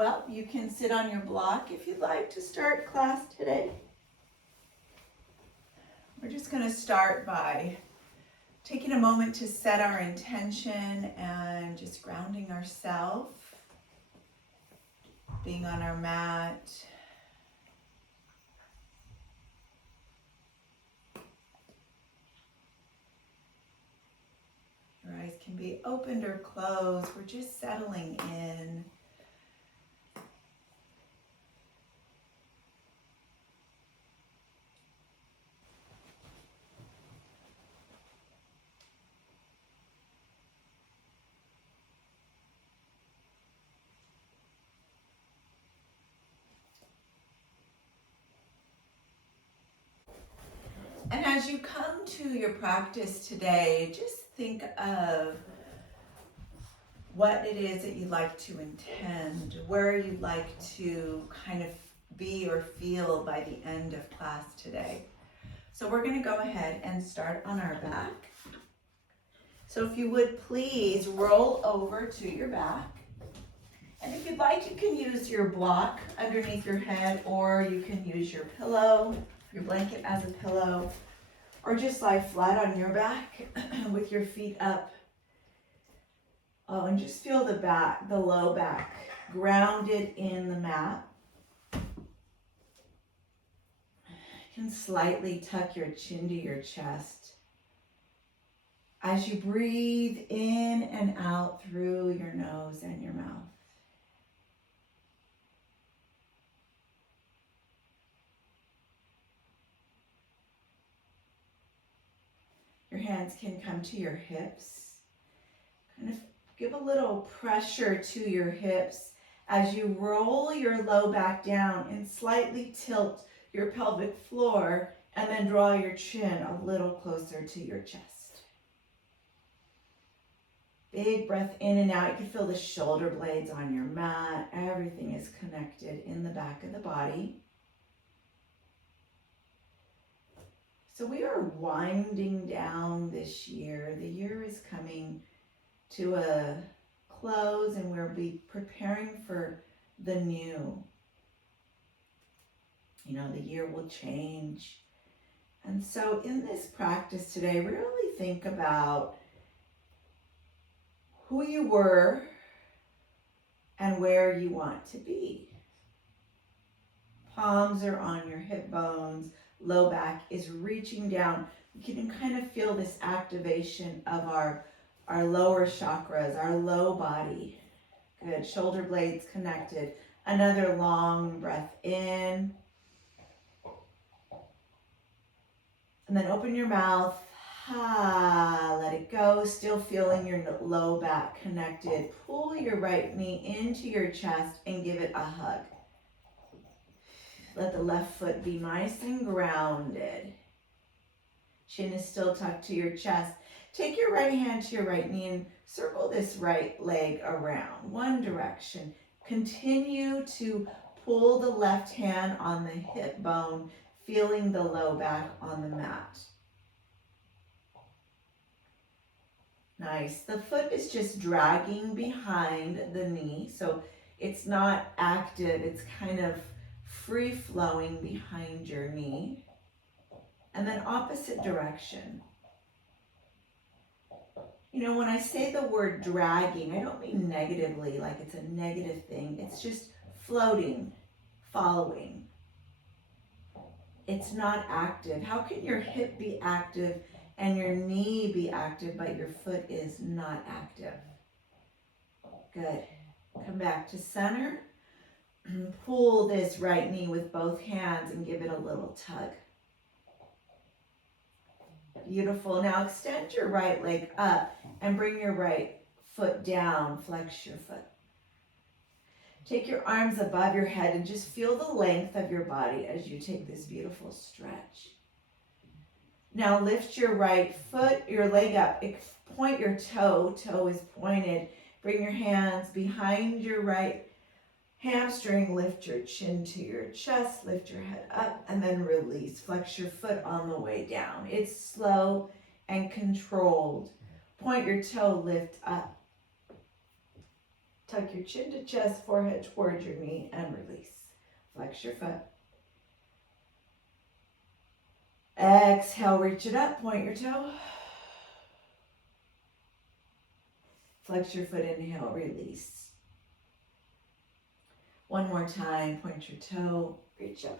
Well, you can sit on your block if you'd like to start class today. We're just going to start by taking a moment to set our intention and just grounding ourselves, being on our mat. Your eyes can be opened or closed. We're just settling in. And as you come to your practice today, just think of what it is that you'd like to intend, where you'd like to kind of be or feel by the end of class today. So we're going to go ahead and start on our back. So if you would please roll over to your back. And if you'd like, you can use your block underneath your head, or you can use your pillow, your blanket as a pillow, or just lie flat on your back with your feet up. Oh, and just feel the back, the low back, grounded in the mat. You can slightly tuck your chin to your chest. As you breathe in and out through your nose and your mouth. Your hands can come to your hips. Kind of give a little pressure to your hips as you roll your low back down and slightly tilt your pelvic floor, and then draw your chin a little closer to your chest. Big breath in and out. You can feel the shoulder blades on your mat. Everything is connected in the back of the body. So we are winding down this year. The year is coming to a close, and we'll be preparing for the new. You know, the year will change. And so in this practice today, really think about who you were and where you want to be. Palms are on your hip bones. Low back is reaching down. You can kind of feel this activation of our lower chakras, our low body. Good. Shoulder blades connected. Another long breath in. And then open your mouth. Let it go. Still feeling your low back connected. Pull your right knee into your chest and give it a hug. Let the left foot be nice and grounded. Chin is still tucked to your chest. Take your right hand to your right knee and circle this right leg around, one direction. Continue to pull the left hand on the hip bone, feeling the low back on the mat. Nice. The foot is just dragging behind the knee, so it's not active. It's kind of free-flowing behind your knee. And then opposite direction. You know, when I say the word dragging, I don't mean negatively, like it's a negative thing. It's just floating, following. It's not active. How can your hip be active and your knee be active, but your foot is not active? Good. Come back to center. Pull this right knee with both hands and give it a little tug. Beautiful. Now extend your right leg up and bring your right foot down. Flex your foot. Take your arms above your head and just feel the length of your body as you take this beautiful stretch. Now lift your right foot, your leg up. Point your toe. Toe is pointed. Bring your hands behind your right hamstring. Lift your chin to your chest. Lift your head up and then release. Flex your foot on the way down. It's slow and controlled. Point your toe, lift up. Tuck your chin to chest, forehead towards your knee, and release. Flex your foot. Exhale, reach it up, point your toe. Flex your foot, inhale, release. One more time, point your toe, reach up.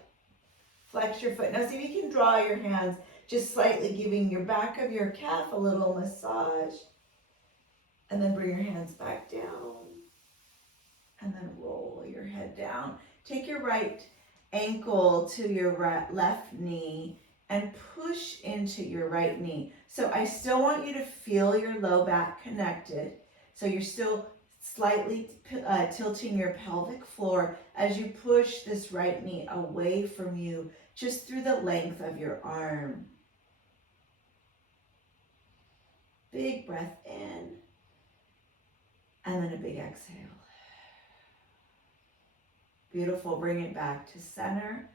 Flex your foot. Now see if you can draw your hands, just slightly giving your back of your calf a little massage. And then bring your hands back down. And then roll your head down. Take your right ankle to your left knee and push into your right knee. So I still want you to feel your low back connected. So you're still slightly tilting your pelvic floor as you push this right knee away from you, just through the length of your arm. Big breath in, and then a big exhale. Beautiful, bring it back to center,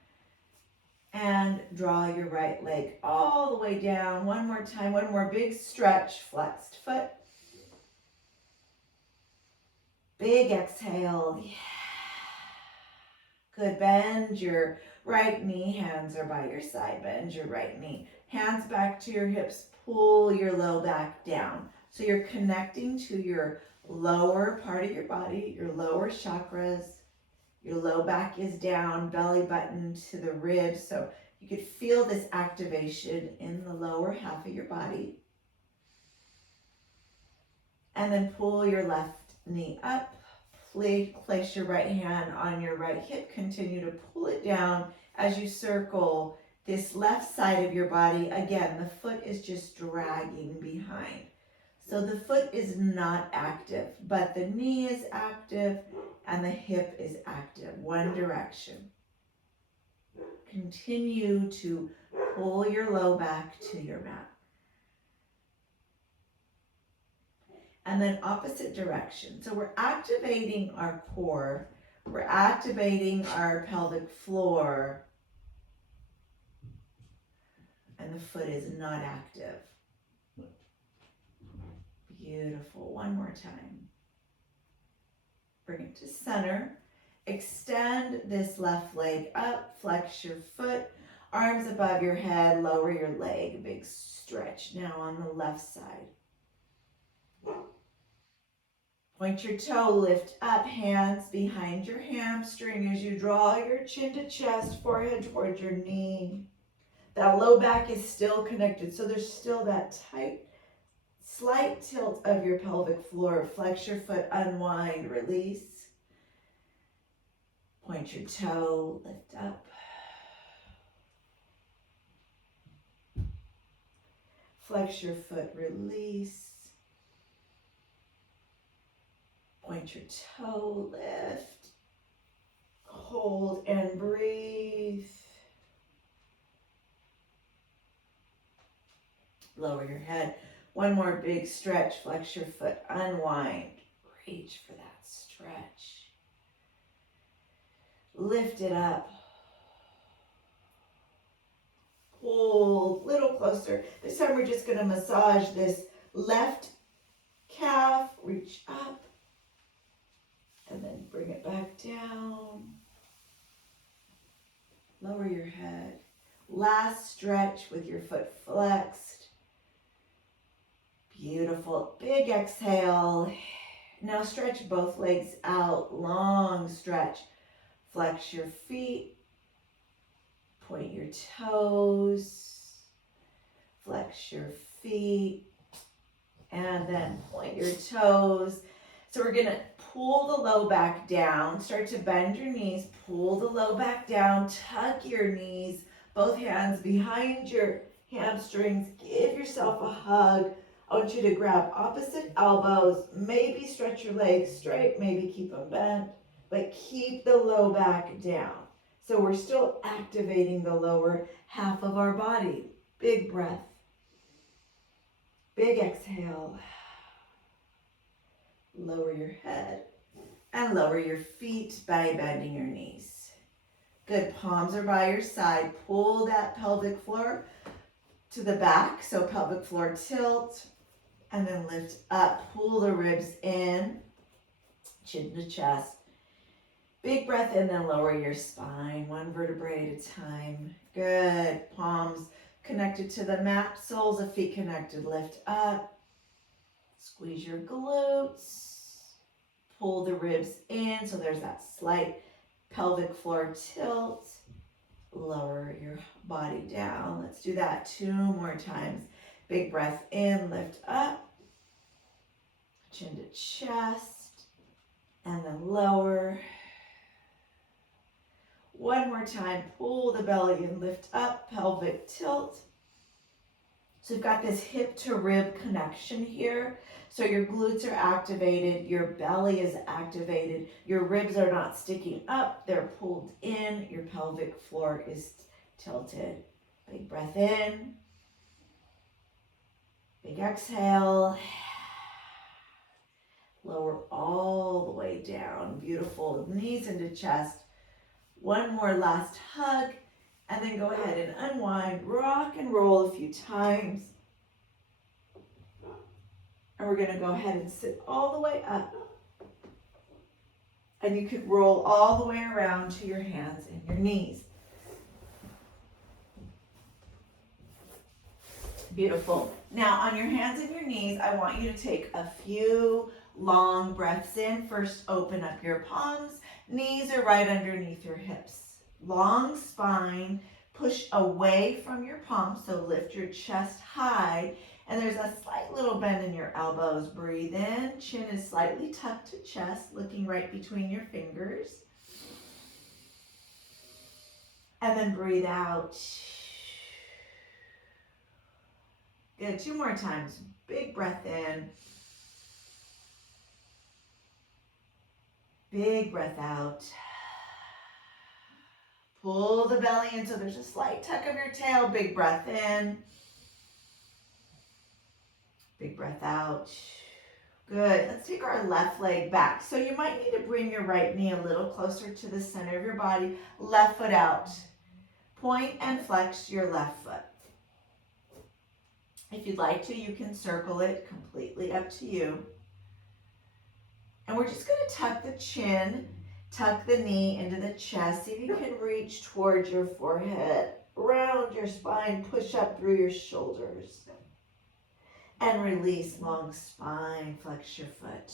and draw your right leg all the way down. One more time, one more big stretch, flexed foot. Big exhale. Yeah. Good, bend your right knee, hands are by your side, bend your right knee. Hands back to your hips, pull your low back down. So you're connecting to your lower part of your body, your lower chakras. Your low back is down, belly button to the ribs. So you could feel this activation in the lower half of your body. And then pull your left knee up. Place your right hand on your right hip. Continue to pull it down as you circle this left side of your body. Again, the foot is just dragging behind. So the foot is not active, but the knee is active and the hip is active. One direction. Continue to pull your low back to your mat. And then opposite direction. So we're activating our core. We're activating our pelvic floor. And the foot is not active. Beautiful. One more time. Bring it to center. Extend this left leg up. Flex your foot. Arms above your head. Lower your leg. Big stretch now on the left side. Point your toe, lift up, hands behind your hamstring as you draw your chin to chest, forehead towards your knee. That low back is still connected, so there's still that tight, slight tilt of your pelvic floor. Flex your foot, unwind, release. Point your toe, lift up. Flex your foot, release. Point your toe, lift, hold and breathe. Lower your head. One more big stretch, flex your foot, unwind. Reach for that stretch. Lift it up. Hold, a little closer. This time we're just gonna massage this left calf, reach up. And then bring it back down. Lower your head. Last stretch with your foot flexed. Beautiful. Big exhale. Now stretch both legs out. Long stretch. Flex your feet. Point your toes. Flex your feet. And then point your toes. So we're going to pull the low back down, start to bend your knees, pull the low back down, tuck your knees, both hands behind your hamstrings, give yourself a hug. I want you to grab opposite elbows, maybe stretch your legs straight, maybe keep them bent, but keep the low back down. So we're still activating the lower half of our body. Big breath. Big exhale. Lower your head and lower your feet by bending your knees. Good, palms are by your side. Pull that pelvic floor to the back, so pelvic floor tilt, and then lift up. Pull the ribs in. chin to chest. Big breath in, then lower your spine, one vertebrae at a time. Good. Palms connected to the mat, soles of feet connected. Lift up. Squeeze your glutes. Pull the ribs in, so there's that slight pelvic floor tilt. Lower your body down. Let's do that 2 more times. Big breath in, lift up. Chin to chest. And then lower. One more time, pull the belly and lift up, pelvic tilt. So you've got this hip to rib connection here. So your glutes are activated, your belly is activated, your ribs are not sticking up, they're pulled in, your pelvic floor is tilted. Big breath in, big exhale. Lower all the way down, beautiful, knees into chest. One more last hug, and then go ahead and unwind, rock and roll a few times. And we're gonna go ahead and sit all the way up. And you could roll all the way around to your hands and your knees. Beautiful. Now on your hands and your knees, I want you to take a few long breaths in. First, open up your palms. Knees are right underneath your hips. Long spine, push away from your palms, so lift your chest high, and there's a slight little bend in your elbows. Breathe in, chin is slightly tucked to chest, looking right between your fingers. And then breathe out. Good, 2 more times. Big breath in. Big breath out. Pull the belly in so there's a slight tuck of your tail. Big breath in. Big breath out. Good. Let's take our left leg back. So you might need to bring your right knee a little closer to the center of your body. Left foot out. Point and flex your left foot. If you'd like to, you can circle it, completely up to you. And we're just going to tuck the chin, tuck the knee into the chest. See if you can reach towards your forehead, round your spine, push up through your shoulders. And release, long spine, flex your foot.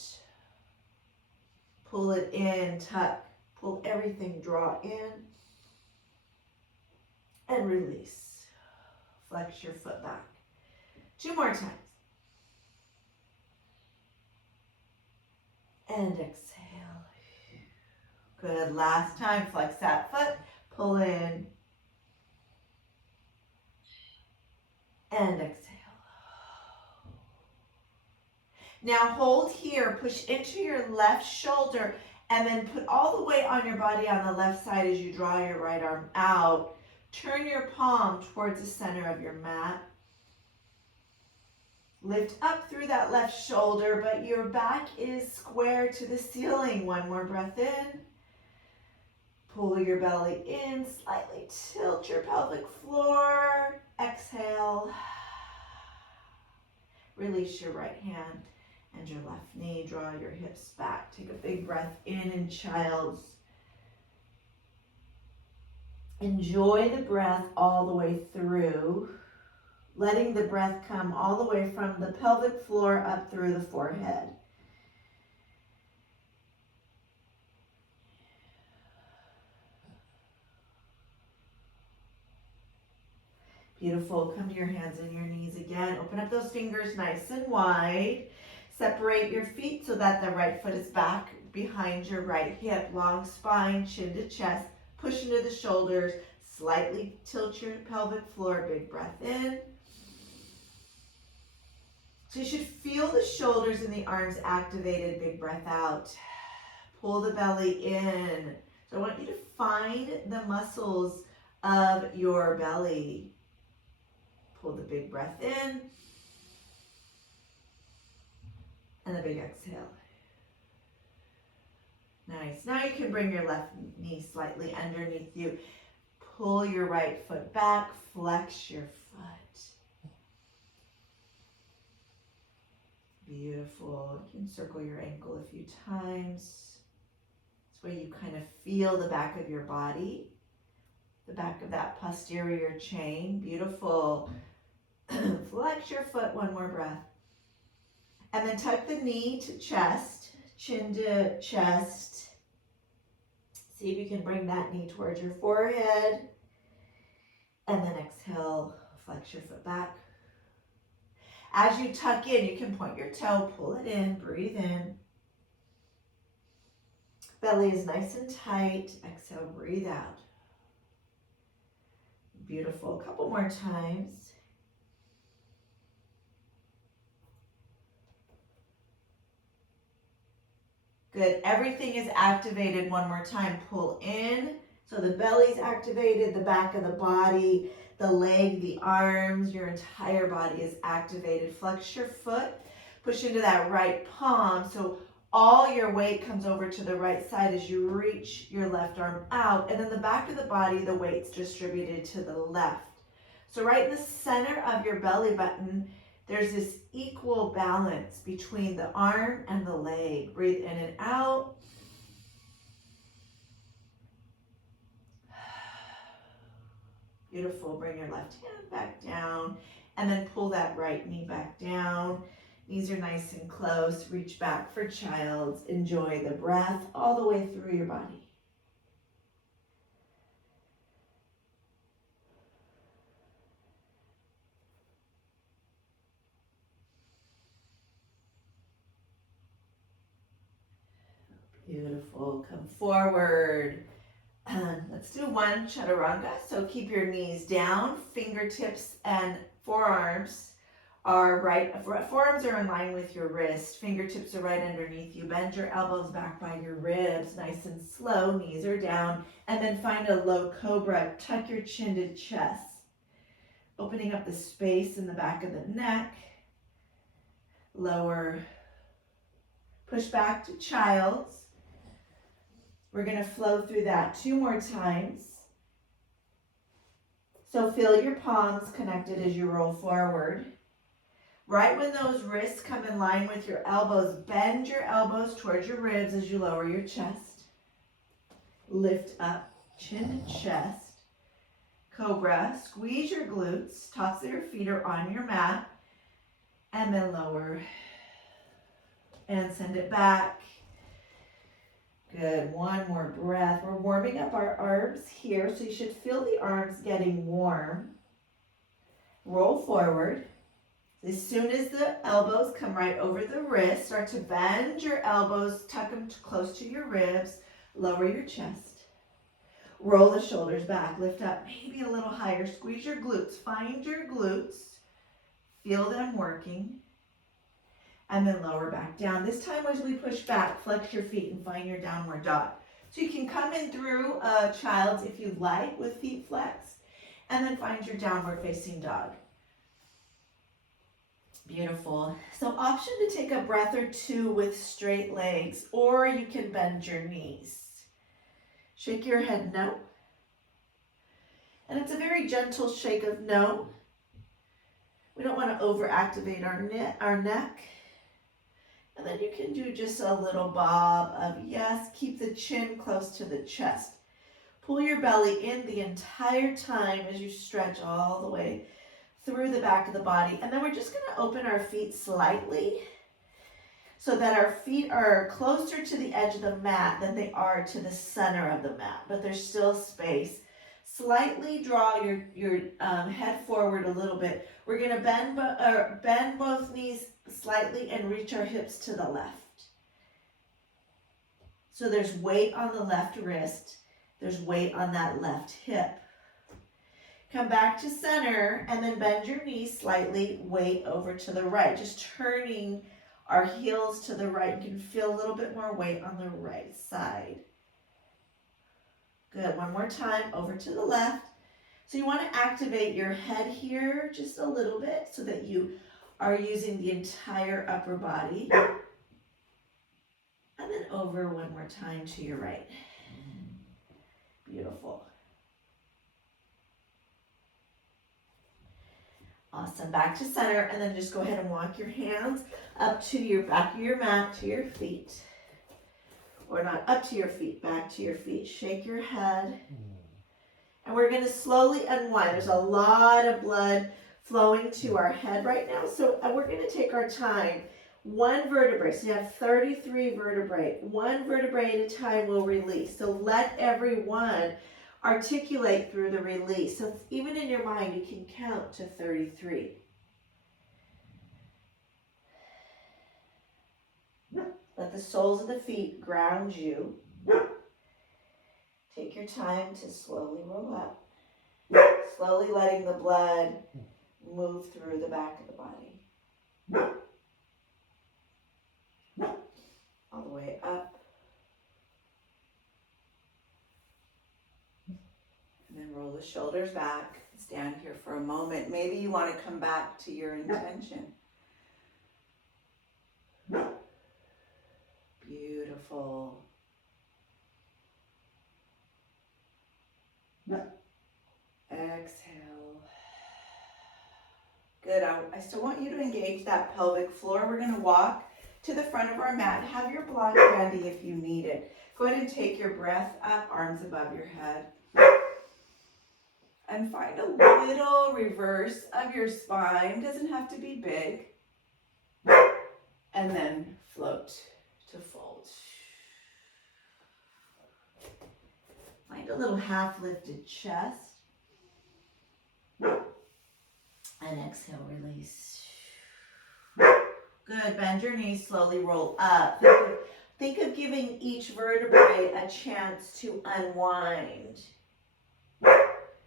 Pull it in, tuck, pull everything, draw in. And release, flex your foot back. 2 more times. And exhale. Good, last time, flex that foot, pull in. And exhale. Now hold here, push into your left shoulder, and then put all the weight on your body on the left side as you draw your right arm out. Turn your palm towards the center of your mat. Lift up through that left shoulder, but your back is square to the ceiling. 1 more breath in. Pull your belly in, slightly tilt your pelvic floor. Exhale. Release your right hand and your left knee. Draw your hips back. Take a big breath in child's. Enjoy the breath all the way through. Letting the breath come all the way from the pelvic floor up through the forehead. Beautiful. Come to your hands and your knees again. Open up those fingers nice and wide. Separate your feet so that the right foot is back behind your right hip. Long spine, chin to chest. Push into the shoulders. Slightly tilt your pelvic floor. Big breath in. So you should feel the shoulders and the arms activated. Big breath out. Pull the belly in. So I want you to find the muscles of your belly. Pull the big breath in. And the big exhale. Nice. Now you can bring your left knee slightly underneath you. Pull your right foot back. Flex your foot. Beautiful. You can circle your ankle a few times. This way you kind of feel the back of your body, the back of that posterior chain. Beautiful. Flex your foot, one more breath. And then tuck the knee to chest, chin to chest. See if you can bring that knee towards your forehead. And then exhale, flex your foot back. As you tuck in, you can point your toe, pull it in, breathe in. Belly is nice and tight. Exhale, breathe out. Beautiful. A couple more times. Good. Everything is activated one more time. Pull in. So the belly's activated, the back of the body, the leg, the arms, your entire body is activated. Flex your foot. Push into that right palm. So all your weight comes over to the right side as you reach your left arm out. And then the back of the body, the weight's distributed to the left. So right in the center of your belly button, there's this equal balance between the arm and the leg. Breathe in and out. Beautiful. Bring your left hand back down and then pull that right knee back down. Knees are nice and close. Reach back for child's. Enjoy the breath all the way through your body. Beautiful. Come forward. Let's do one chaturanga. So keep your knees down, fingertips and forearms are in line with your wrist. Fingertips are right underneath you. Bend your elbows back by your ribs, nice and slow. Knees are down. And then find a low cobra. Tuck your chin to chest. Opening up the space in the back of the neck. Lower. Push back to child's. We're going to flow through that 2 more times. So feel your palms connected as you roll forward. Right when those wrists come in line with your elbows, bend your elbows towards your ribs as you lower your chest. Lift up, chin to chest. Cobra, squeeze your glutes, tops of your feet are on your mat. And then lower. And send it back. Good, one more breath. We're warming up our arms here, so you should feel the arms getting warm. Roll forward. As soon as the elbows come right over the wrist, start to bend your elbows, tuck them close to your ribs, lower your chest. Roll the shoulders back, lift up maybe a little higher, squeeze your glutes, find your glutes, feel them working. And then lower back down. This time as we push back, flex your feet and find your downward dog. So you can come in through child's if you like with feet flexed, and then find your downward facing dog. Beautiful. So option to take a breath or 2 with straight legs, or you can bend your knees. Shake your head no. And it's a very gentle shake of no. We don't want to overactivate our neck. And then you can do just a little bob of yes. Keep the chin close to the chest. Pull your belly in the entire time as you stretch all the way through the back of the body. And then we're just going to open our feet slightly so that our feet are closer to the edge of the mat than they are to the center of the mat, but there's still space. Slightly draw your head forward a little bit. We're going to bend both knees slightly and reach our hips to the left. So there's weight on the left wrist. There's weight on that left hip. Come back to center and then bend your knees slightly, weight over to the right. Just turning our heels to the right. You can feel a little bit more weight on the right side. Good, one more time, over to the left. So you want to activate your head here just a little bit so that you are using the entire upper body. And then over one more time to your right. Beautiful. Awesome. Back to center, and then just go ahead and walk your hands up to your back of your mat, to your feet. Or not up to your feet, back to your feet. Shake your head. And we're going to slowly unwind. There's a lot of blood flowing to our head right now, so we're going to take our time. One vertebrae, so you have 33 vertebrae. One vertebrae at a time will release. So let everyone articulate through the release. So even in your mind, you can count to 33. Let the soles of the feet ground you. Take your time to slowly roll up. Slowly letting the blood move through the back of the body. All the way up. And then roll the shoulders back. Stand here for a moment. Maybe you want to come back to your intention. Beautiful. Exhale. Good. I still want you to engage that pelvic floor. We're going to walk to the front of our mat. Have your block handy if you need it. Go ahead and take your breath up, arms above your head. And find a little reverse of your spine. Doesn't have to be big. And then float to fold. Find a little half lifted chest. And exhale, release. Good. Bend your knees, slowly roll up. Think of giving each vertebrae a chance to unwind.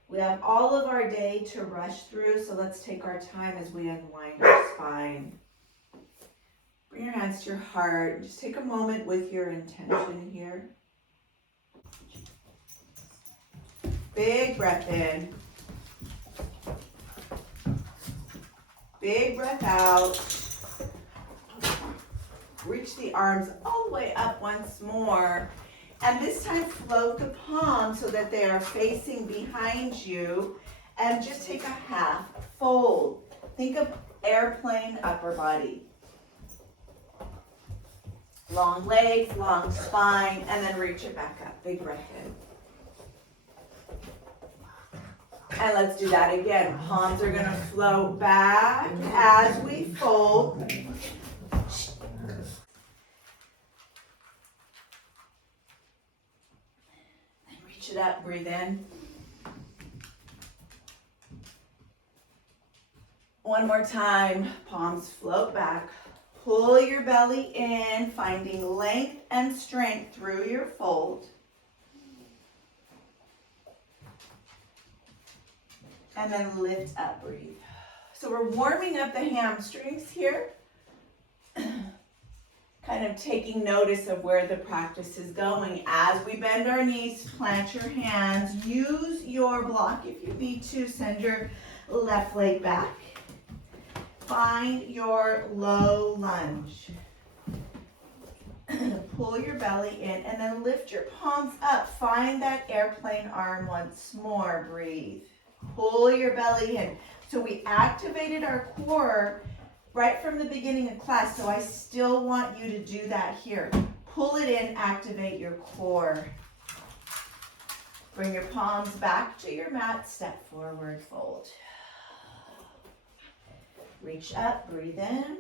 We have all of our day to rush through, so let's take our time as we unwind our spine. Bring your hands to your heart. Just take a moment with your intention here. Big breath in. Big breath out. Reach the arms all the way up once more. And this time float the palms so that they are facing behind you. And just take a half fold. Think of airplane upper body. Long legs, long spine, and then reach it back up. Big breath in. And let's do that again. Palms are going to float back as we fold. And reach it up, breathe in. One more time. Palms float back. Pull your belly in, finding length and strength through your fold. And then lift up, breathe. So we're warming up the hamstrings here. Kind of taking notice of where the practice is going. As we bend our knees, plant your hands. Use your block if you need to. Send your left leg back. Find your low lunge. Pull your belly in and then lift your palms up. Find that airplane arm once more. Breathe. Pull your belly in. So we activated our core right from the beginning of class, so I still want you to do that here. Pull it in, activate your core. Bring your palms back to your mat, step forward, fold. Reach up, breathe in.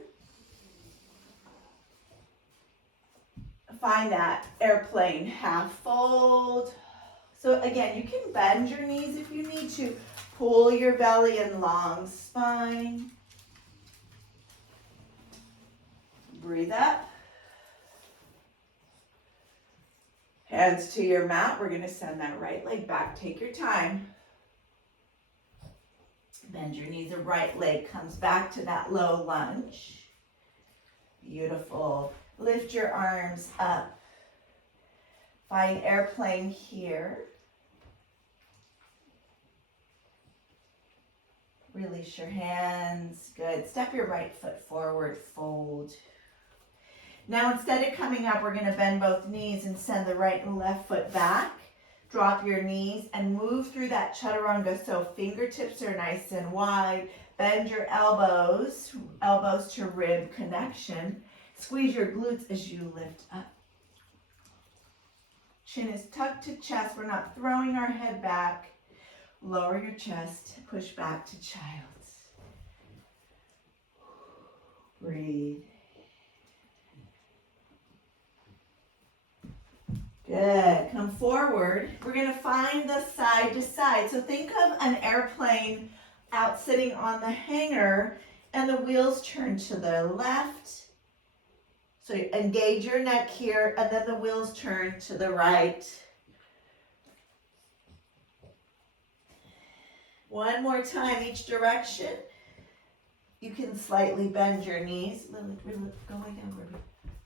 Find that airplane half fold. So again, you can bend your knees if you need to. Pull your belly in, long spine. Breathe up. Hands to your mat. We're going to send that right leg back. Take your time. Bend your knees. The right leg comes back to that low lunge. Beautiful. Lift your arms up. Find airplane here. Release your hands. Good. Step your right foot forward, fold. Now instead of coming up, we're going to bend both knees and send the right and left foot back. Drop your knees and move through that chaturanga so fingertips are nice and wide. Bend your elbows, elbows to rib connection. Squeeze your glutes as you lift up. Chin is tucked to chest. We're not throwing our head back. Lower your chest, push back to child's. Breathe. Good. Come forward. We're going to find the side to side. So think of an airplane out sitting on the hangar and the wheels turn to the left. So you engage your neck here and then the wheels turn to the right. One more time each direction. You can slightly bend your knees. Lily, go lay down, Ruby.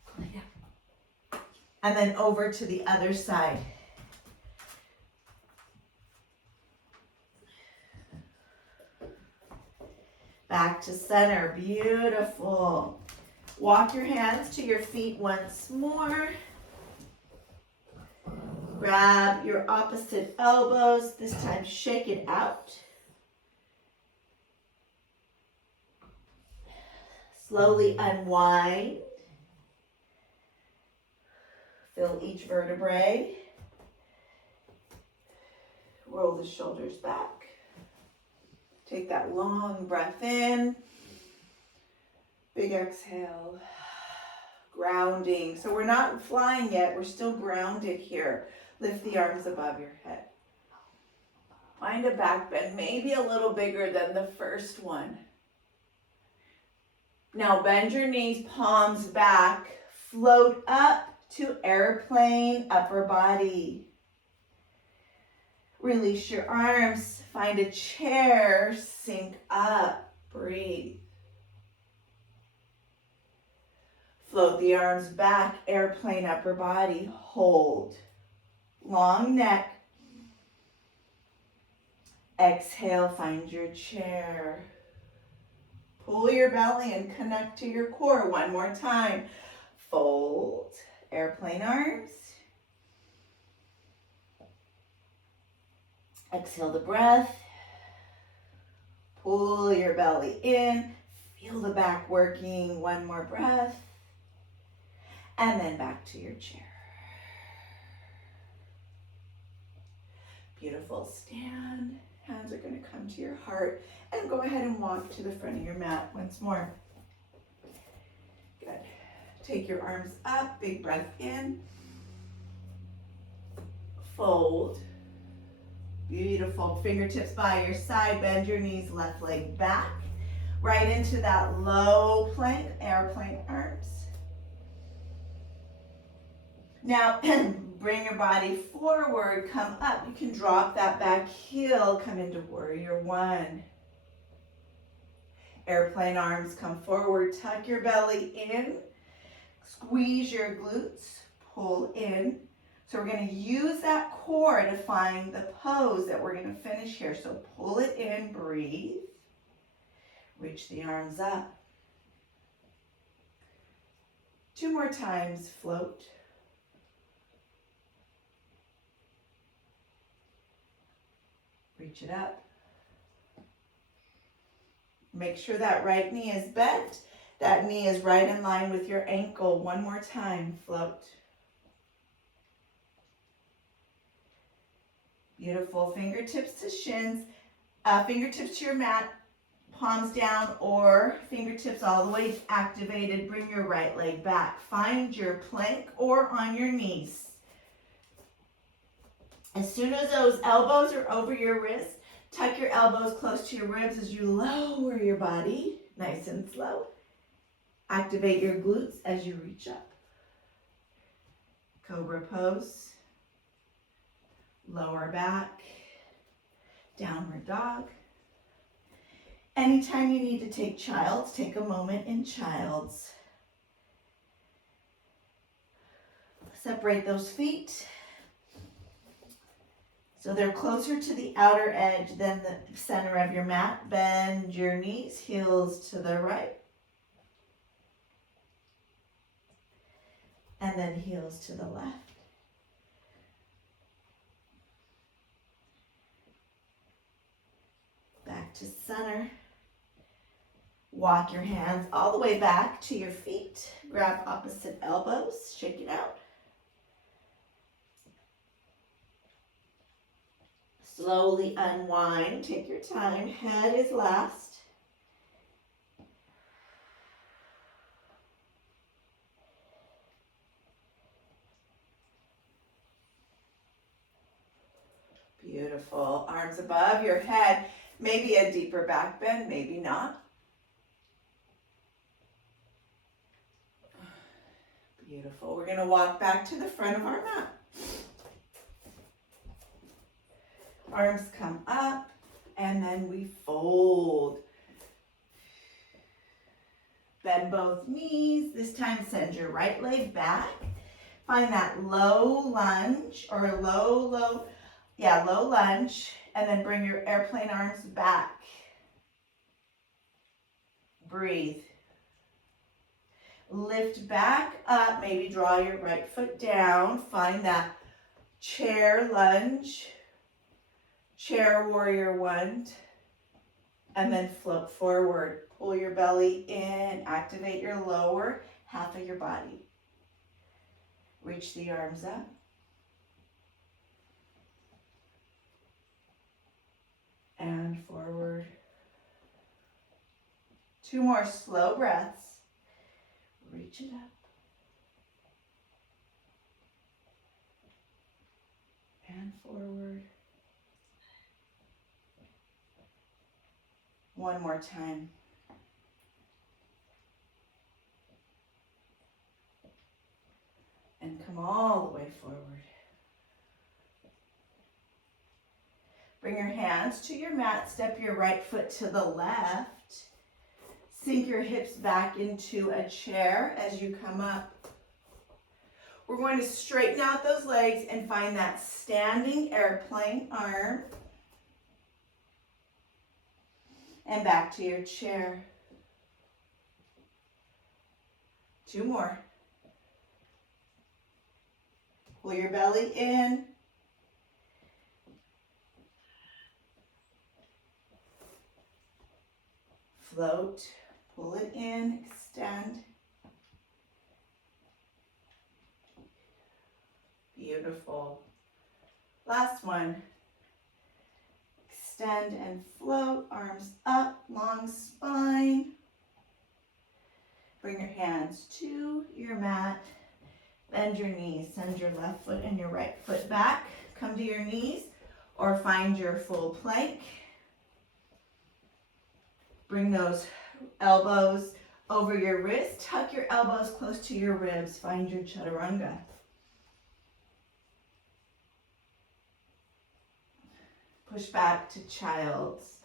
Go lay down. And then over to the other side. Back to center. Beautiful. Walk your hands to your feet once more. Grab your opposite elbows. This time shake it out. Slowly unwind. Feel each vertebrae. Roll the shoulders back. Take that long breath in. Big exhale. Grounding. So we're not flying yet. We're still grounded here. Lift the arms above your head. Find a back bend, maybe a little bigger than the first one. Now bend your knees, palms back. Float up to airplane, upper body. Release your arms. Find a chair. Sink up. Breathe. Float the arms back, airplane, upper body. Hold. Long neck. Exhale, find your chair. Pull your belly and connect to your core. One more time. Fold. Airplane arms. Exhale the breath. Pull your belly in. Feel the back working. One more breath. And then back to your chair. Beautiful. Stand. Hands are going to come to your heart. And go ahead and walk to the front of your mat once more. Good. Take your arms up. Big breath in. Fold. Beautiful. Fingertips by your side. Bend your knees. Left leg back. Right into that low plank. Airplane arms. Now, bring your body forward, come up. You can drop that back heel, come into warrior one. Airplane arms, come forward, tuck your belly in, squeeze your glutes, pull in. So we're going to use that core to find the pose that we're going to finish here. So pull it in, breathe, reach the arms up. 2 more times, float. Reach it up. Make sure that right knee is bent. That knee is right in line with your ankle. One more time, float. Beautiful. Fingertips to shins, fingertips to your mat, palms down or fingertips all the way activated. Bring your right leg back. Find your plank or on your knees. As soon as those elbows are over your wrist, tuck your elbows close to your ribs as you lower your body, nice and slow. Activate your glutes as you reach up. Cobra pose. Lower back. Downward dog. Anytime you need to take child's, take a moment in child's. Separate those feet. So they're closer to the outer edge than the center of your mat. Bend your knees, heels to the right. And then heels to the left. Back to center. Walk your hands all the way back to your feet. Grab opposite elbows, shake it out. Slowly unwind, take your time. Head is last. Beautiful. Arms above your head. Maybe a deeper back bend, maybe not. Beautiful. We're going to walk back to the front of our mat. Arms come up, and then we fold. Bend both knees. This time send your right leg back. Find that low lunge or low lunge, and then bring your airplane arms back. Breathe. Lift back up, maybe draw your right foot down. Find that chair lunge, chair warrior one, and then float forward. Pull your belly in, activate your lower half of your body. Reach the arms up. And forward. 2 more slow breaths. Reach it up. And forward. 1 more time. And come all the way forward. Bring your hands to your mat. Step your right foot to the left. Sink your hips back into a chair as you come up. We're going to straighten out those legs and find that standing airplane arm. And back to your chair. 2 more. Pull your belly in. Float. Pull it in, extend. Beautiful. Last one. Extend and float, arms up, long spine. Bring your hands to your mat. Bend your knees. Send your left foot and your right foot back. Come to your knees or find your full plank. Bring those elbows over your wrist. Tuck your elbows close to your ribs. Find your chaturanga. Push back to child's.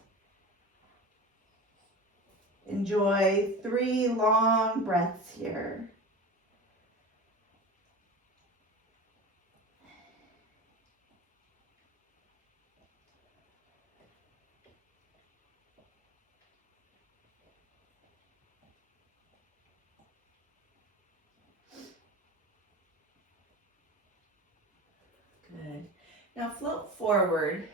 Enjoy 3 long breaths here. Good. Now float forward,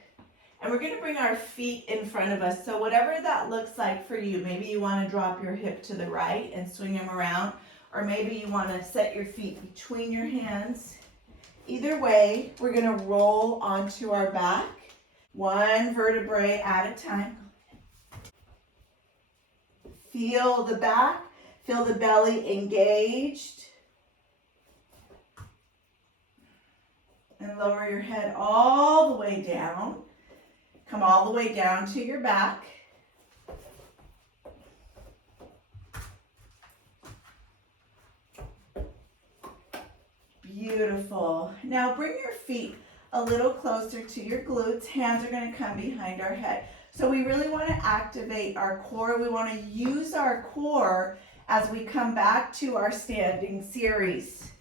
and we're going to bring our feet in front of us. So whatever that looks like for you, maybe you want to drop your hip to the right and swing them around, or maybe you want to set your feet between your hands. Either way, we're going to roll onto our back, 1 vertebrae at a time. Feel the back, feel the belly engaged. And lower your head all the way down. Come all the way down to your back. Beautiful. Now bring your feet a little closer to your glutes. Hands are going to come behind our head. So we really want to activate our core. We want to use our core as we come back to our standing series.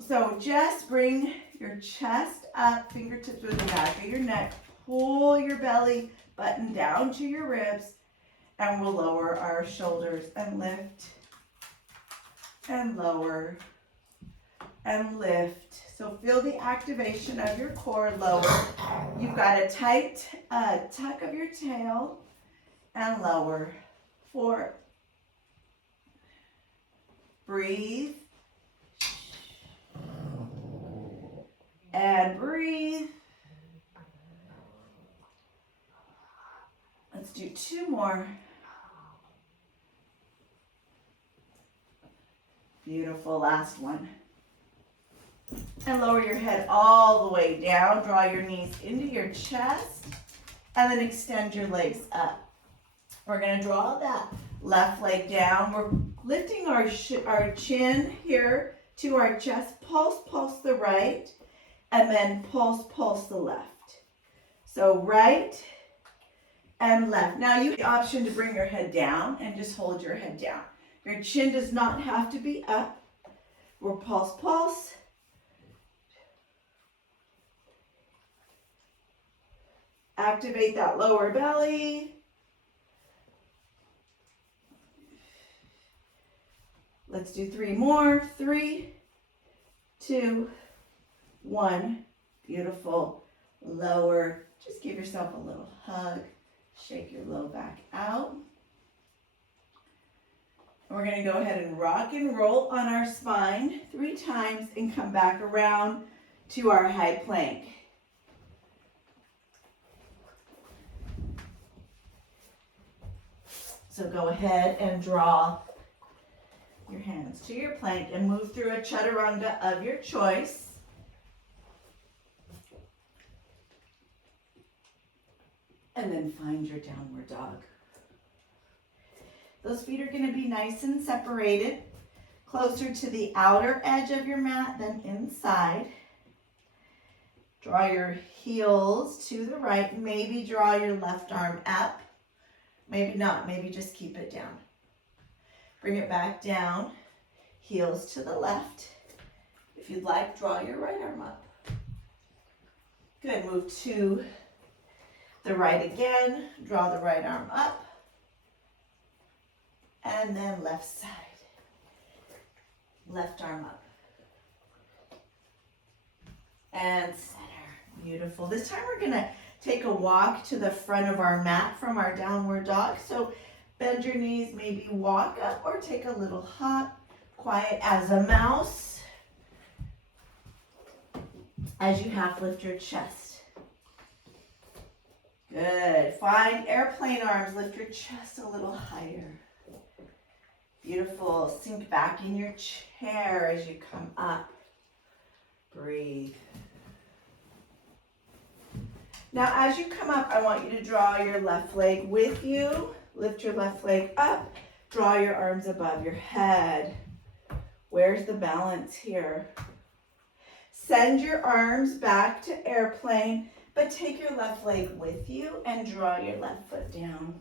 So just bring your chest up, fingertips to the back of your neck. Pull your belly button down to your ribs, and we'll lower our shoulders and lift and lower and lift. So feel the activation of your core. Lower. You've got a tight tuck of your tail and lower. 4. Breathe. And breathe. Let's do 2 more. Beautiful, last one. And lower your head all the way down. Draw your knees into your chest. And then extend your legs up. We're going to draw that left leg down. We're lifting our chin here to our chest. Pulse, pulse the right. And then pulse, pulse the left. So right and left. Now you have the option to bring your head down and just hold your head down. Your chin does not have to be up. We're pulse, pulse. Activate that lower belly. Let's do 3 more. 3, 2, 1. Beautiful. Lower. Just give yourself a little hug. Shake your low back out. We're going to go ahead and rock and roll on our spine 3 times and come back around to our high plank. So go ahead and draw your hands to your plank and move through a chaturanga of your choice. And then find your downward dog. Those feet are going to be nice and separated, closer to the outer edge of your mat than inside. Draw your heels to the right. Maybe draw your left arm up. Maybe not. Maybe just keep it down. Bring it back down. Heels to the left. If you'd like, draw your right arm up. Good. Move to the right again. Draw the right arm up. And then left side. Left arm up. And center. Beautiful. This time we're going to take a walk to the front of our mat from our downward dog. So bend your knees, maybe walk up or take a little hop. Quiet as a mouse. As you half lift your chest. Good. Find airplane arms. Lift your chest a little higher. Beautiful. Sink back in your chair as you come up. Breathe. Now, as you come up, I want you to draw your left leg with you. Lift your left leg up. Draw your arms above your head. Where's the balance here? Send your arms back to airplane, but take your left leg with you and draw your left foot down.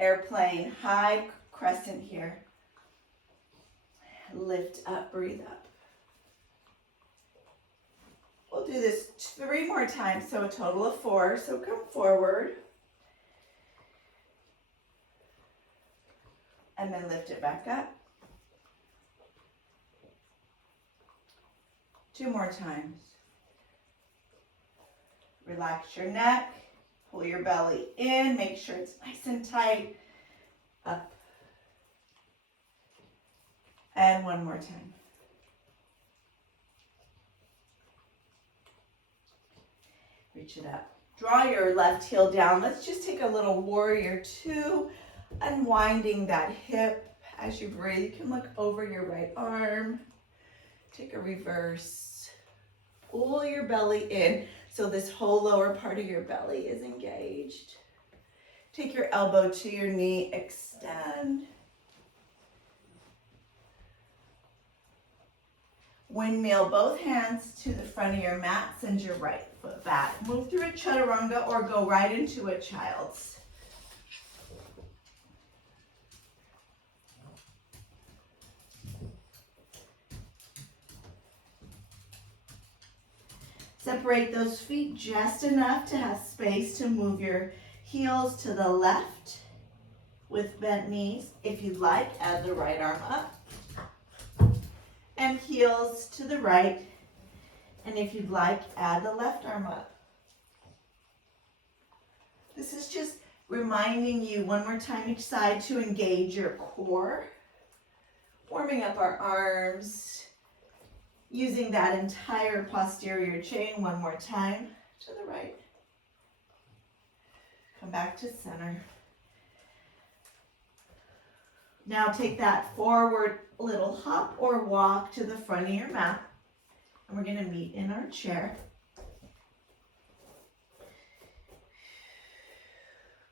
Airplane, high crescent here. Lift up, breathe up. We'll do this 3 more times, so a total of 4. So come forward. And then lift it back up. 2 more times. Relax your neck. Pull your belly in. Make sure it's nice and tight. Up. And 1 more time. Reach it up. Draw your left heel down. Let's just take a little warrior 2, unwinding that hip. As you breathe, you can look over your right arm. Take a reverse. Pull your belly in so this whole lower part of your belly is engaged. Take your elbow to your knee, extend. Windmill both hands to the front of your mat, send your right foot back. Move through a chaturanga or go right into a child's. Separate those feet just enough to have space to move your heels to the left with bent knees. If you'd like, add the right arm up. And heels to the right. And if you'd like, add the left arm up. This is just Reminding you one more time each side to engage your core. Warming up our arms. Using that entire posterior chain one more time to the right. Come back to center. Now take that forward little hop or walk to the front of your mat. And we're going to meet in our chair.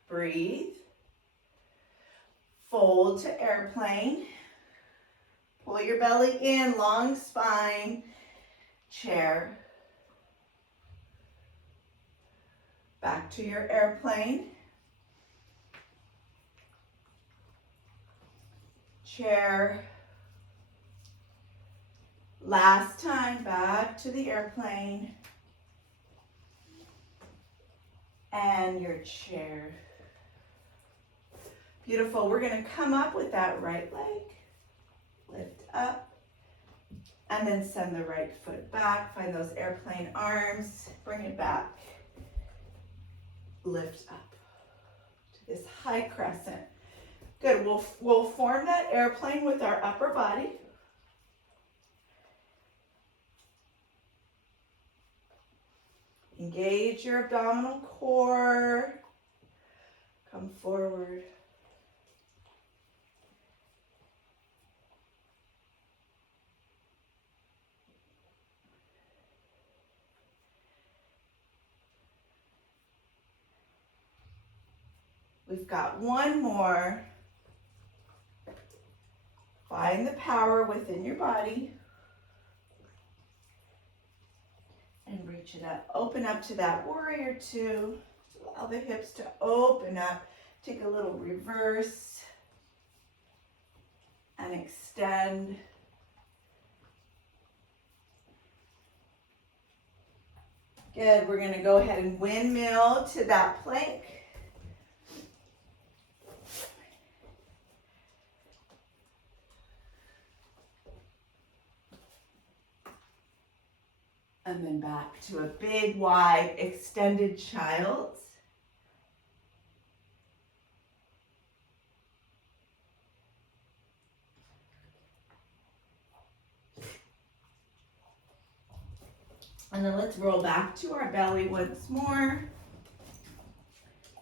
Breathe. Fold to airplane. Pull your belly in, long spine, chair. Back to your airplane. Chair. Last time, back to the airplane. And your chair. Beautiful. We're going to come up with that right leg. Lift up. And then send the right foot back. Find those airplane arms. Bring it back. Lift up to this high crescent. Good. We'll form that airplane with our upper body. Engage your abdominal core. Come forward. We've got one more. Find the power within your body. And reach it up. Open up to that warrior two. Allow the hips to open up. Take a little reverse. And extend. Good. We're going to go ahead and windmill to that plank. And then back to a big, wide, extended child's. And then let's roll back to our belly once more.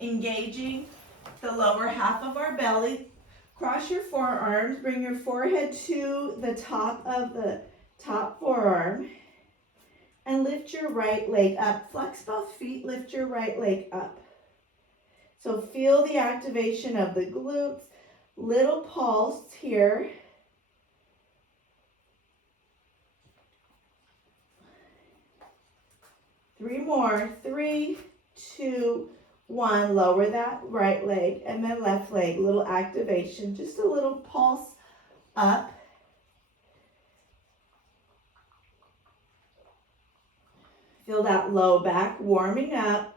Engaging the lower half of our belly. Cross your forearms. Bring your forehead to the top of the top forearm. And lift your right leg up. Flex both feet, lift your right leg up. So feel the activation of the glutes. Little pulse here. Three more. 3, 2, 1. Lower that right leg and then left leg. Little activation. Just a little pulse up. Feel that low back warming up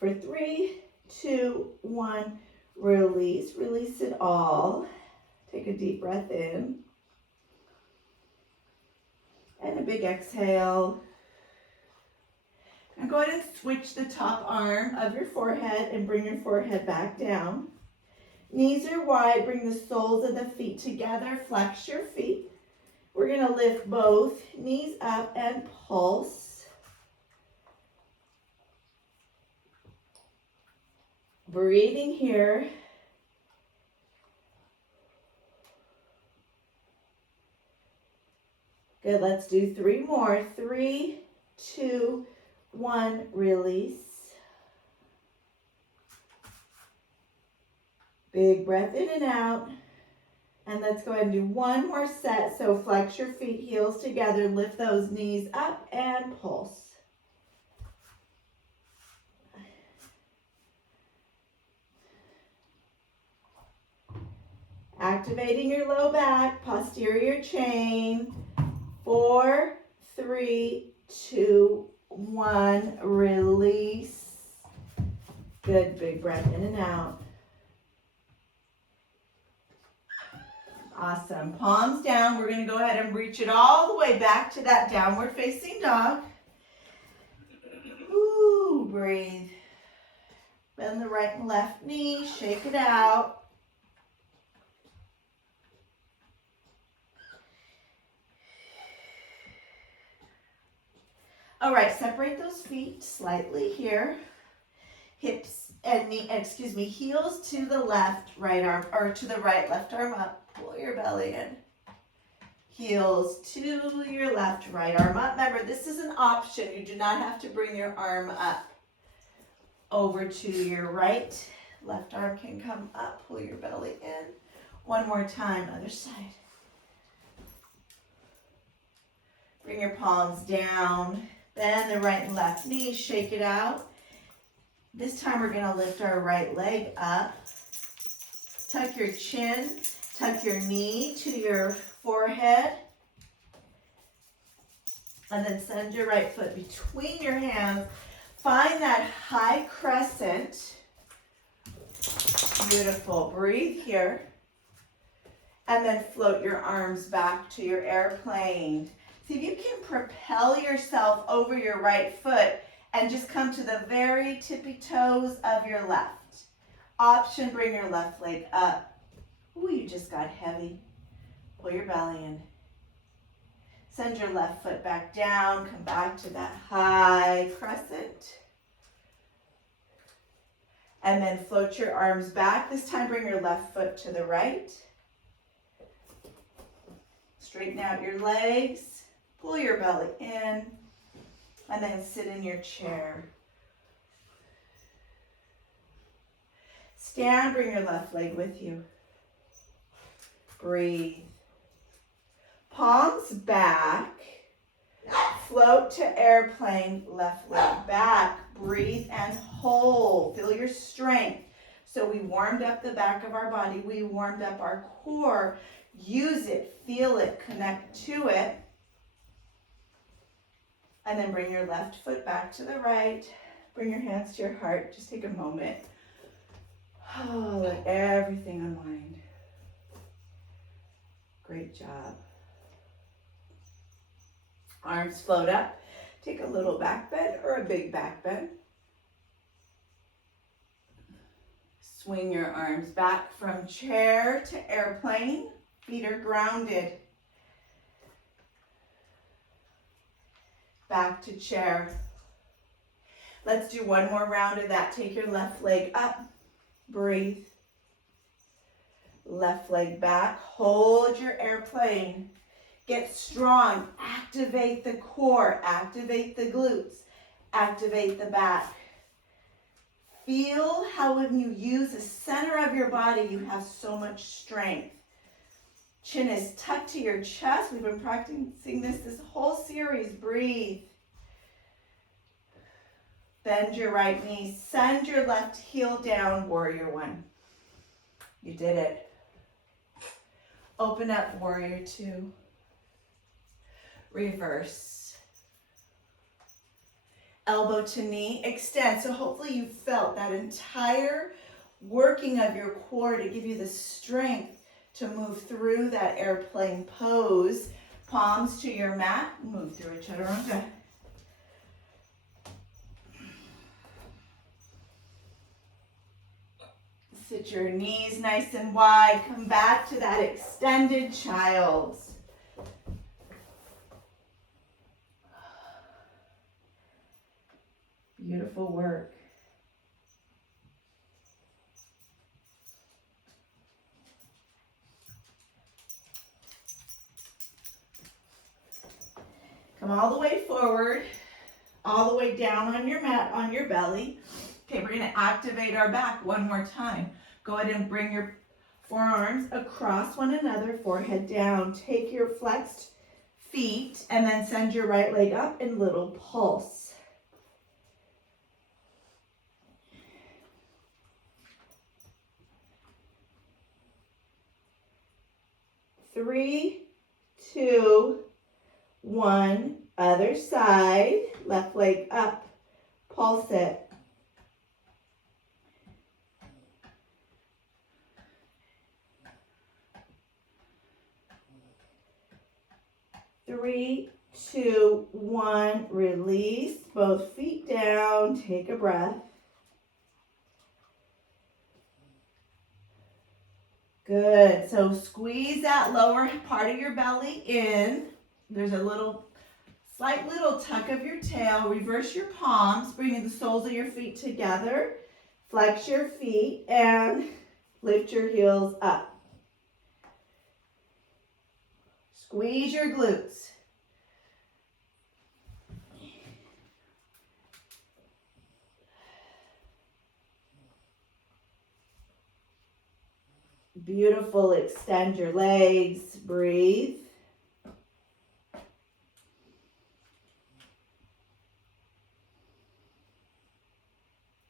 for 3, 2, 1. Release. Release it all. Take a deep breath in. And a big exhale. Now go ahead and switch the top arm of your forehead and bring your forehead back down. Knees are wide. Bring the soles of the feet together. Flex your feet. We're going to lift both knees up and pulse. Breathing here. Good, let's do 3 more. 3, 2, 1, release. Big breath in and out. And let's go ahead and do one more set. So flex your feet, heels together, lift those knees up and pulse. Activating your low back, posterior chain. 4, 3, 2, 1. Release. Good, big breath in and out. Awesome. Palms down. We're going to go ahead and reach it all the way back to that downward facing dog. Ooh, breathe. Bend the right and left knee, shake it out. All right, separate those feet slightly here. Hips and knee, heels to the left, right arm, or to the right, left arm up. Pull your belly in. Heels to your left, right arm up. Remember, this is an option. You do not have to bring your arm up. Over to your right. Left arm can come up. Pull your belly in. One more time, other side. Bring your palms down. Bend the right and left knee. Shake it out. This time we're going to lift our right leg up. Tuck your chin. Tuck your knee to your forehead. And then send your right foot between your hands. Find that high crescent. Beautiful. Breathe here. And then float your arms back to your airplane. See if you can propel yourself over your right foot and just come to the very tippy toes of your left. Option, bring your left leg up. Ooh, you just got heavy. Pull your belly in. Send your left foot back down. Come back to that high crescent. And then float your arms back. This time bring your left foot to the right. Straighten out your legs. Pull your belly in. And then sit in your chair. Stand, bring your left leg with you. Breathe. Palms back. Float to airplane, left leg back. Breathe and hold. Feel your strength. So we warmed up the back of our body. We warmed up our core. Use it, feel it, connect to it. And then bring your left foot back to the right. Bring your hands to your heart. Just take a moment. Oh, let everything unwind. Great job. Arms float up. Take a little back bend or a big back bend. Swing your arms back from chair to airplane. Feet are grounded. Back to chair. Let's do one more round of that. Take your left leg up. Breathe. Left leg back. Hold your airplane. Get strong. Activate the core. Activate the glutes. Activate the back. Feel how when you use the center of your body, you have so much strength. Chin is tucked to your chest. We've been practicing this whole series. Breathe. Bend your right knee. Send your left heel down. Warrior one. You did it. Open up. Warrior two. Reverse. Elbow to knee. Extend. So hopefully you felt that entire working of your core to give you the strength to move through that airplane pose. Palms to your mat. Move through a chaturanga. Sit your knees nice and wide. Come back to that extended child's. Beautiful work. Come all the way forward, all the way down on your mat, on your belly. Okay, we're going to activate our back one more time. Go ahead and bring your forearms across one another, forehead down. Take your flexed feet and then send your right leg up in little pulse. 3, 2, 1. Other side. Left leg up. Pulse it. 3, 2, 1. Release. Both feet down. Take a breath. Good. So squeeze that lower part of your belly in. There's a slight little tuck of your tail. Reverse your palms, bringing the soles of your feet together. Flex your feet and lift your heels up. Squeeze your glutes. Beautiful. Extend your legs. Breathe.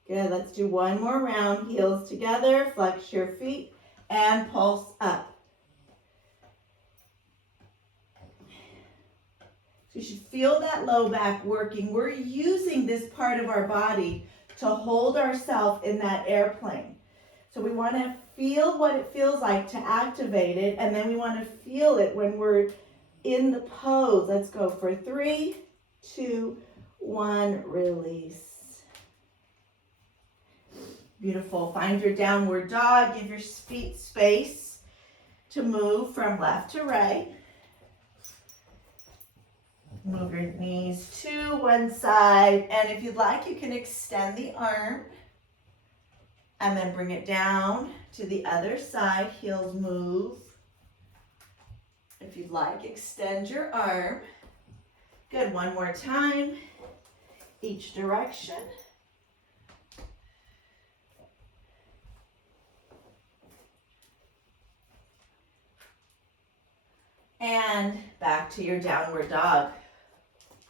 Good. Let's do one more round. Heels together. Flex your feet and pulse up. So you should feel that low back working. We're using this part of our body to hold ourselves in that airplane. So we want to feel what it feels like to activate it, and then we want to feel it when we're in the pose. Let's go for 3, 2, 1, release. Beautiful. Find your downward dog. Give your feet space to move from left to right. Move your knees to one side, and if you'd like, you can extend the arm and then bring it down to the other side. Heels move. If you'd like, extend your arm. Good. One more time. Each direction. And back to your downward dog.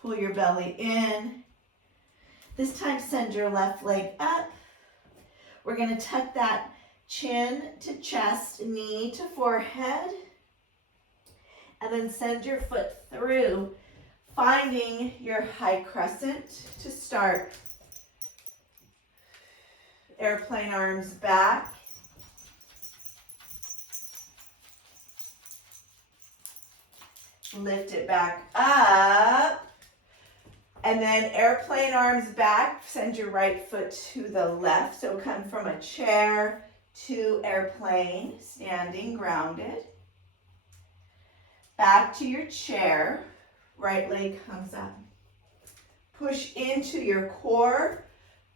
Pull your belly in. This time, send your left leg up. We're going to tuck that chin to chest, knee to forehead, and then send your foot through, finding your high crescent to start. Airplane arms back. Lift it back up. And then airplane arms back. Send your right foot to the left. So come from a chair to airplane, standing grounded. Back to your chair. Right leg comes up. Push into your core,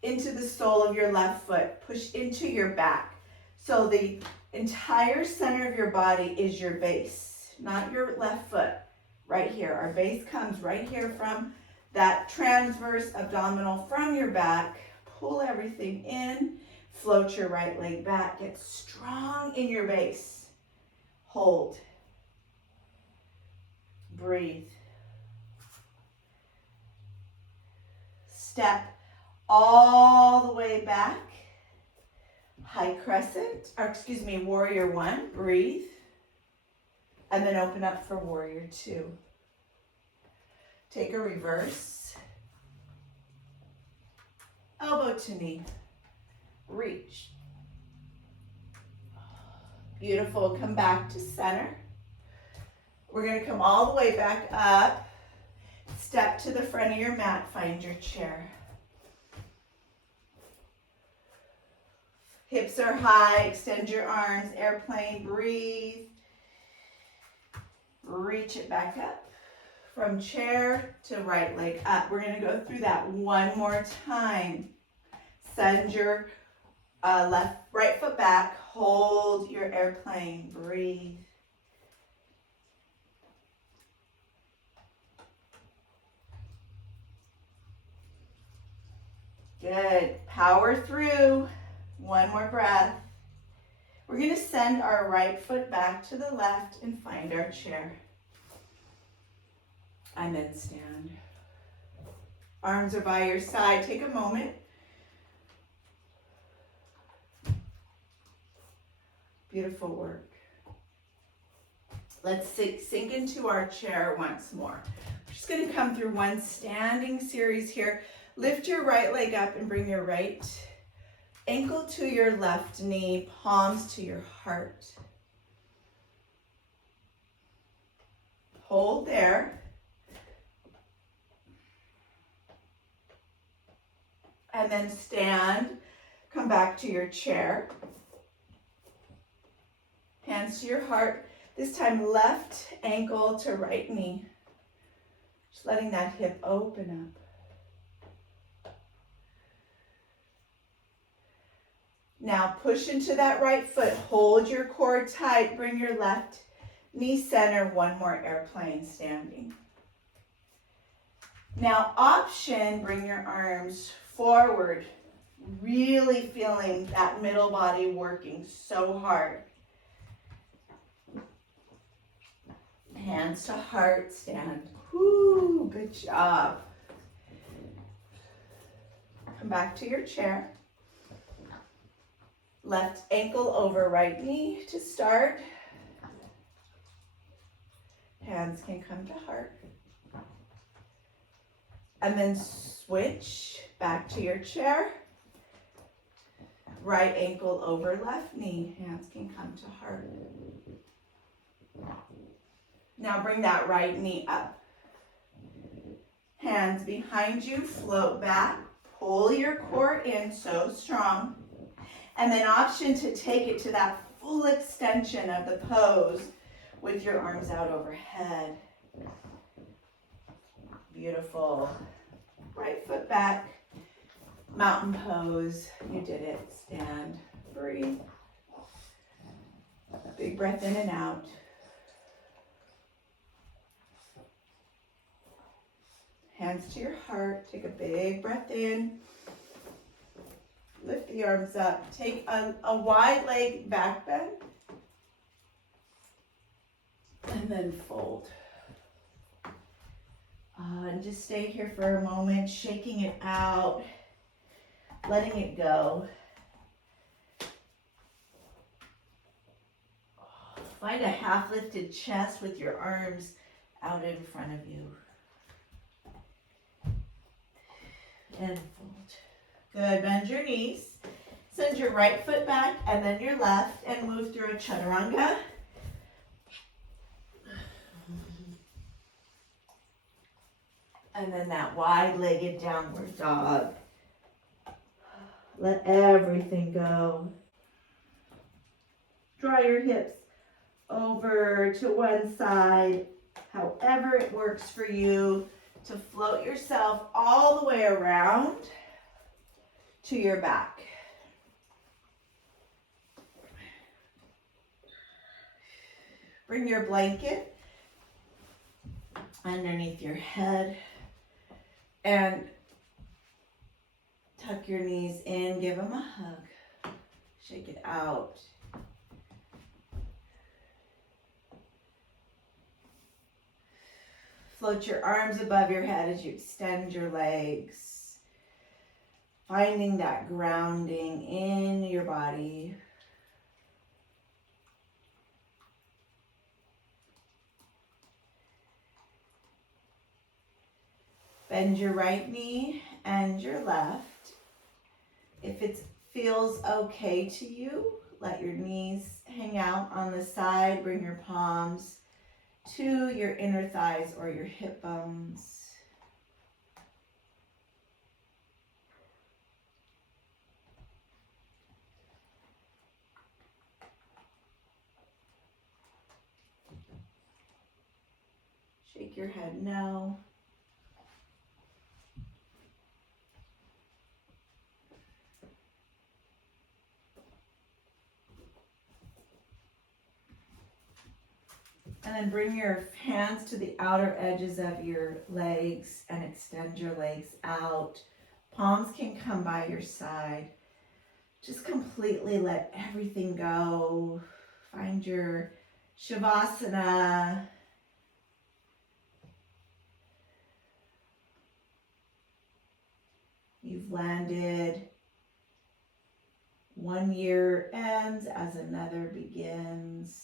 into the sole of your left foot. Push into your back. So the entire center of your body is your base, not your left foot. Right here. Our base comes right here from that transverse abdominal from your back. Pull everything in. Float your right leg back. Get strong in your base. Hold. Breathe. Step all the way back. High crescent, warrior 1. Breathe. And then open up for warrior 2. Take a reverse. Elbow to knee. Reach. Beautiful. Come back to center. We're going to come all the way back up. Step to the front of your mat. Find your chair. Hips are high. Extend your arms. Airplane. Breathe. Reach it back up. From chair to right leg up. We're going to go through that one more time. Send your right foot back. Hold your airplane. Breathe. Good. Power through. One more breath. We're going to send our right foot back to the left and find our chair. And then stand. Arms are by your side. Take a moment. Beautiful work. Let's sink into our chair once more. We're just going to come through one standing series here. Lift your right leg up and bring your right ankle to your left knee, palms to your heart. Hold there. And then stand. Come back to your chair. hands to your heart. This time left ankle to right knee. Just letting that hip open up. Now push into that right foot. Hold your core tight. Bring your left knee center. One more airplane standing. Now option, bring your arms forward. Really feeling that middle body working so hard. Hands to heart, stand. Woo, good job. Come back to your chair. Left ankle over right knee to start. Hands can come to heart. And then switch back to your chair. Right ankle over left knee. Hands can come to heart. Now bring that right knee up. Hands behind you, float back. Pull your core in so strong. And then option to take it to that full extension of the pose with your arms out overhead. Beautiful. Right foot back. Mountain pose. You did it. Stand. Breathe. Big breath in and out. Hands to your heart. Take a big breath in. Lift the arms up. Take a wide leg back bend. And then fold. And just stay here for a moment, shaking it out, letting it go. Find a half lifted chest with your arms out in front of you. And fold. Good, bend your knees. Send your right foot back and then your left and move through a chaturanga. And then that wide-legged downward dog. Let everything go. Draw your hips over to one side, however it works for you, to float yourself all the way around to your back. Bring your blanket underneath your head and tuck your knees in, give them a hug, shake it out. Float your arms above your head as you extend your legs, finding that grounding in your body. Bend your right knee and your left. If it feels okay to you, let your knees hang out on the side. Bring your palms to your inner thighs or your hip bones. Shake your head no. And then bring your hands to the outer edges of your legs and extend your legs out. Palms can come by your side. Just completely let everything go. Find your Shavasana. You've landed. One year ends as another begins.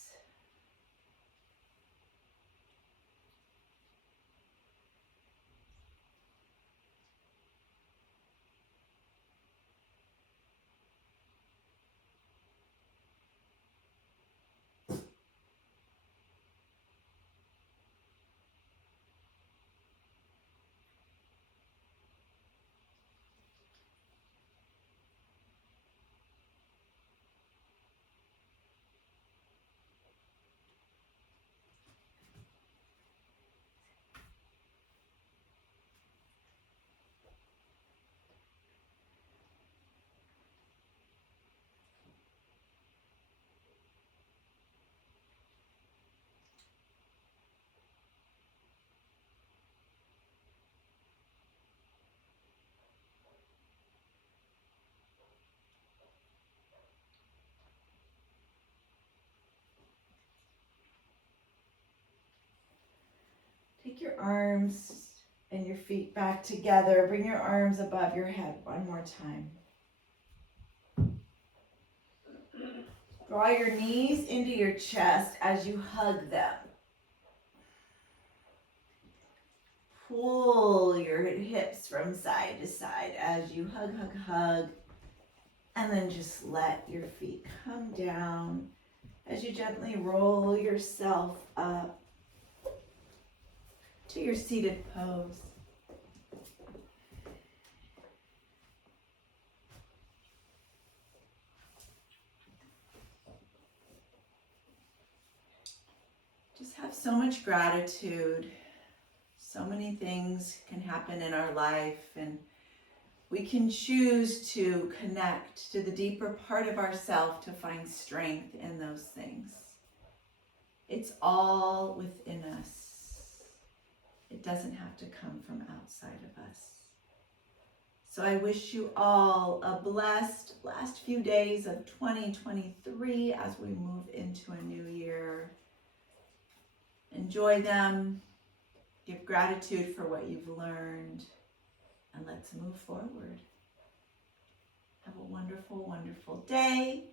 Take your arms and your feet back together. Bring your arms above your head one more time. Draw your knees into your chest as you hug them. Pull your hips from side to side as you hug, hug, hug. And then just let your feet come down as you gently roll yourself up to your seated pose. Just have so much gratitude. So many things can happen in our life, and we can choose to connect to the deeper part of ourself to find strength in those things. It's all within us. It doesn't have to come from outside of us. So I wish you all a blessed last few days of 2023 as we move into a new year. Enjoy them. Give gratitude for what you've learned, and let's move forward. Have a wonderful, wonderful day.